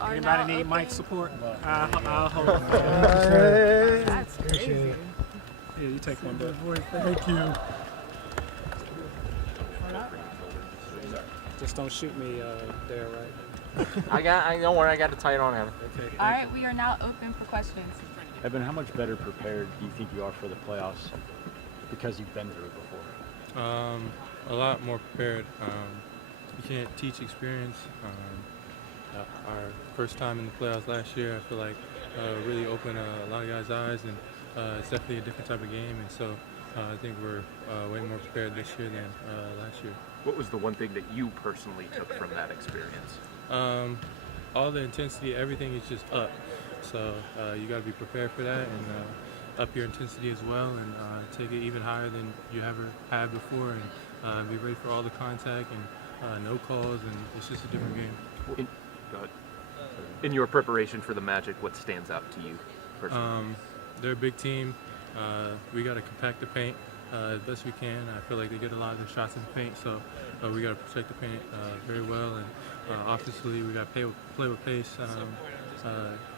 are Anybody now need open. mic support? I'll hold it. That's crazy. Yeah, you take one, bro. Thank you. Just don't shoot me there, right? Don't worry, I got the tight on him. Okay. All right, we are now open for questions. Evan, how much better prepared do you think you are for the playoffs because you've been through it before? A lot more prepared. You can't teach experience. Our first time in the playoffs last year, I feel like really opened a lot of guys' eyes, and it's definitely a different type of game. And so I think we're way more prepared this year than last year. What was the one thing that you personally took from that experience? All the intensity, everything is just up. So you got to be prepared for that and up your intensity as well, and take it even higher than you ever had before, and be ready for all the contact and no calls, and it's just a different game. Go ahead. In your preparation for the Magic, what stands out to you personally? They're a big team. We got to compact the paint as best we can. I feel like they get a lot of their shots in the paint, so we got to protect the paint very well. And offensively, we got to play with pace,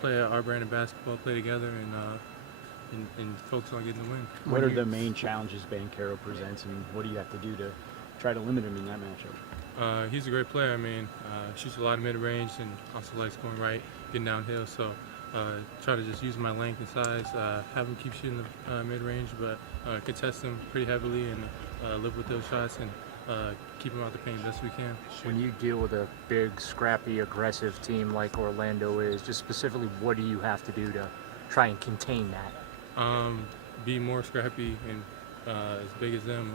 play our brand of basketball, play together, and focus on getting the win. What are the main challenges Banchero presents, and what do you have to do to try to limit him in that matchup? He's a great player. I mean, shoots a lot of mid-range and also likes going right, getting downhill. So try to just use my length and size, have him keep shooting the mid-range, but contest him pretty heavily and live with those shots and keep him out the paint best we can. When you deal with a big, scrappy, aggressive team like Orlando is, just specifically, what do you have to do to try and contain that? Be more scrappy and as big as them.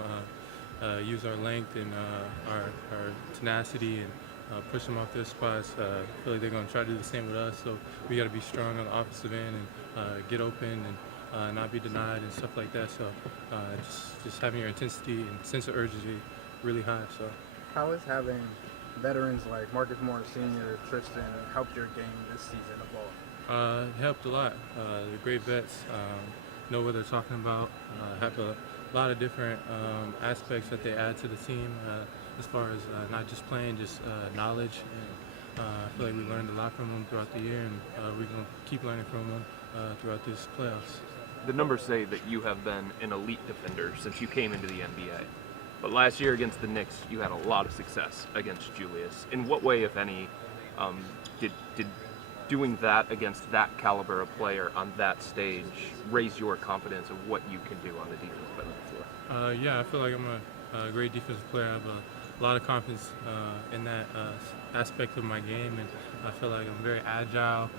Use our length and our tenacity and push them off their spots. I feel like they're going to try to do the same with us, so we got to be strong on the offensive end and get open and not be denied and stuff like that. So just having your intensity and sense of urgency really high. So How has having veterans like Marcus Morris Sr., Tristan, helped your game this season evolve? it helped a lot. The great vets know what they're talking about, have a lot of different aspects that they add to the team as far as not just playing, just knowledge. And I feel like we learned a lot from them throughout the year, and we're going to keep learning from them throughout these playoffs. The numbers say that you have been an elite defender since you came into the NBA. But last year against the Knicks, you had a lot of success against Julius. In what way, if any, did doing that against that caliber of player on that stage raise your confidence of what you can do on the defensive end of the floor? Yeah, I feel like I'm a great defensive player. I have a lot of confidence in that aspect of my game, and I feel like I'm very agile.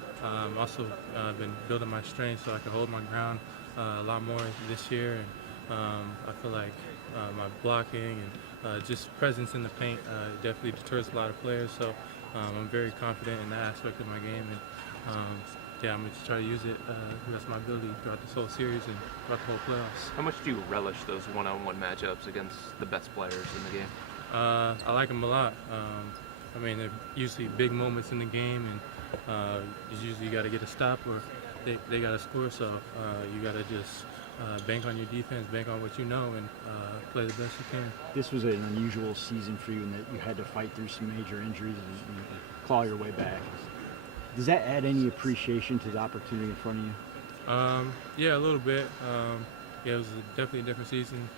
Also been building my strength so I can hold my ground a lot more this year, and I feel like my blocking and just presence in the paint definitely deters a lot of players. So I'm very confident in that aspect of my game, and I'm going to try to use it the best of my ability throughout this whole series and throughout the whole playoffs. How much do you relish those one-on-one matchups against the best players in the game? I like them a lot. I mean, they're usually big moments in the game, and usually you got to get a stop or they got to score. So you got to just bank on your defense, bank on what you know, and play the best you can. This was an unusual season for you in that you had to fight through some major injuries and claw your way back. Does that add any appreciation to the opportunity in front of you? Yeah, a little bit. It was definitely a different season.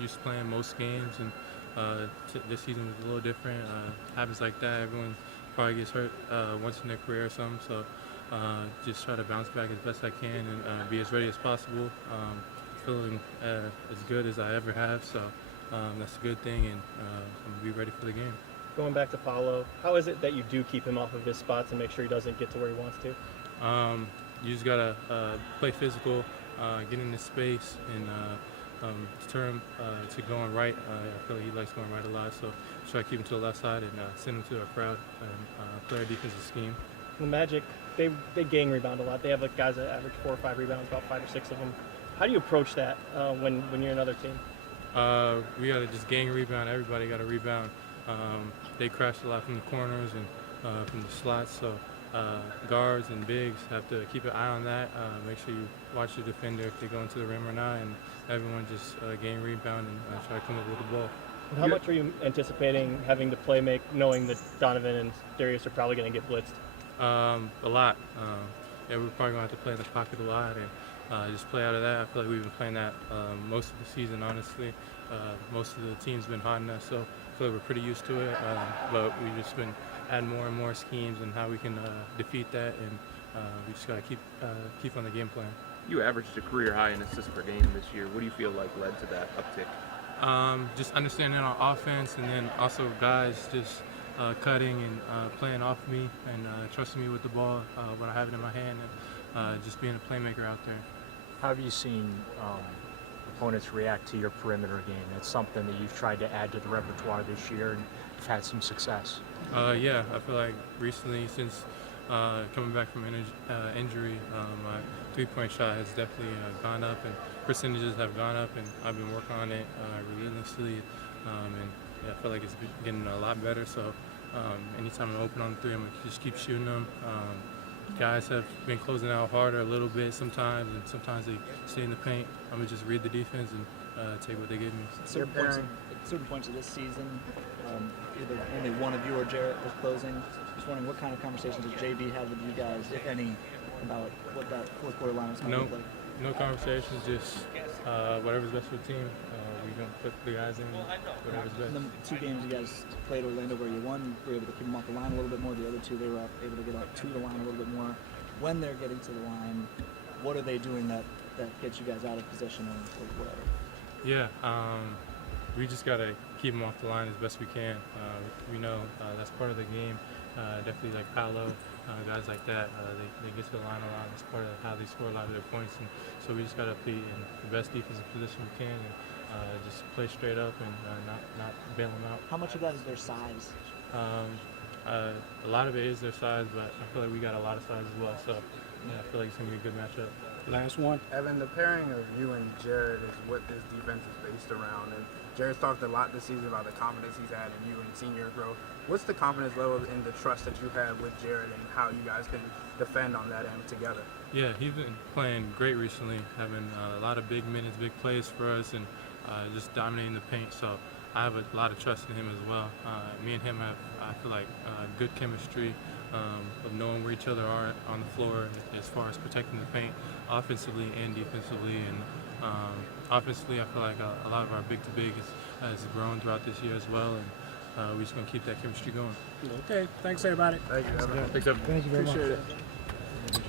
Used to playing most games, and this season was a little different. Happens like that. Everyone probably gets hurt once in their career or something. So just try to bounce back as best I can and be as ready as possible. Feeling as good as I ever have. So that's a good thing, and I'm gonna be ready for the game. Going back to Paolo, how is it that you do keep him off of his spots and make sure he doesn't get to where he wants to? You just gotta play physical, get into space, and deter him to going right. I feel like he likes going right a lot, so try to keep him to the left side and send him to our crowd and play our defensive scheme. The Magic, they gang rebound a lot. They have like guys that average 4 or 5 rebounds, about 5 or 6 of them. How do you approach that when you're another team? We gotta just gang rebound. Everybody gotta rebound. They crash a lot from the corners and from the slots, so guards and bigs have to keep an eye on that. Make sure you watch the defender if they go into the rim or not, and everyone just gang rebound and try to come up with the ball. How much are you anticipating having to play make, knowing that Donovan and Darius are probably going to get blitzed? A lot. Yeah, we're probably gonna have to play in the pocket a lot and just play out of that. I feel like we've been playing that most of the season, honestly. Most of the team's been hiding us, so I feel like we're pretty used to it. But we've just been adding more and more schemes and how we can defeat that, and we just gotta keep on the game plan. You averaged a career high in assists per game this year. What do you feel like led to that uptick? Just understanding our offense, and then also guys just cutting and playing off me and trusting me with the ball when I have it in my hand, and just being a playmaker out there. How have you seen opponents react to your perimeter game? It's something that you've tried to add to the repertoire this year, and you've had some success. Yeah, I feel like recently, since coming back from injury, my three-point shot has definitely gone up, and percentages have gone up, and I've been working on it relentlessly, and yeah, I feel like it's been getting a lot better. So anytime I'm open on the three, I'm gonna just keep shooting them. Guys have been closing out harder a little bit sometimes, and sometimes they stay in the paint. I'm gonna just read the defense and take what they give me. At certain points of this season, either only one of you or Jarrett was closing. Just wondering what kind of conversations has JB had with you guys, if any, about what that fourth quarter line is going to look like? No conversations, just whatever's best for the team. We're going to put the guys in whatever's best. In the two games you guys played Orlando where you won, you were able to keep them off the line a little bit more. The other two, they were able to get up to the line a little bit more. When they're getting to the line, what are they doing that gets you guys out of position or whatever? Yeah, we just got to keep them off the line as best we can. We know that's part of the game. Definitely like Paolo, guys like that, they get to the line a lot. That's part of how they score a lot of their points. And so we just got to be in the best defensive position we can and just play straight up and not bail them out. How much of that is their size? A lot of it is their size, but I feel like we got a lot of size as well. So yeah, I feel like it's going to be a good matchup. Last one. Evan, the pairing of you and Jared is what this defense is based around. And Jared's talked a lot this season about the confidence he's had in you and senior growth. What's the confidence level in the trust that you have with Jared and how you guys can defend on that end together? Yeah, he's been playing great recently, having a lot of big minutes, big plays for us, and just dominating the paint. So I have a lot of trust in him as well. Me and him have, I feel like, good chemistry of knowing where each other are on the floor as far as protecting the paint, offensively and defensively. And offensively, I feel like a lot of our big-to-big has grown throughout this year as well, and we're just going to keep that chemistry going. Okay, thanks everybody. Thank you, Evan. Thanks, Evan. Thank you very much. Appreciate it.